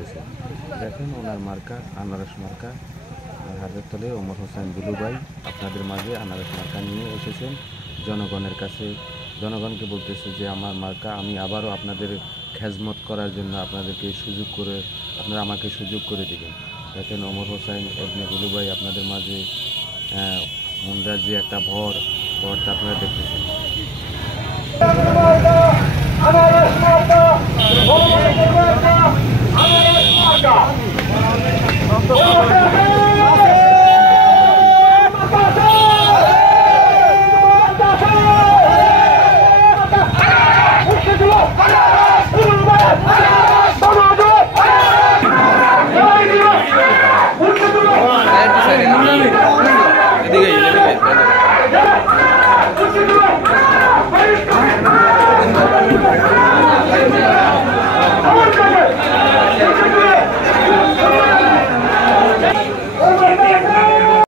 করতেছে। দেখেন ওনার মার্কা আনারস মার্কা, আর হাতের তলে ওমর হোসেন বুলু ভাই আপনাদের মাঝে আনারস মার্কা নিয়ে এসেছেন জনগণের কাছে। জনগণকে বলতেছে যে আমার মার্কা, আমি আবারও আপনাদের খেজমত করার জন্য আপনাদেরকে সুযোগ করে, আপনারা আমাকে সুযোগ করে দিবেন। দেখেন ওমর হোসেন এবনে বুলু ভাই আপনাদের মাঝে মুন্ডার যে একটা ভরটা আপনারা দেখতেছেন। আনারস মার্কা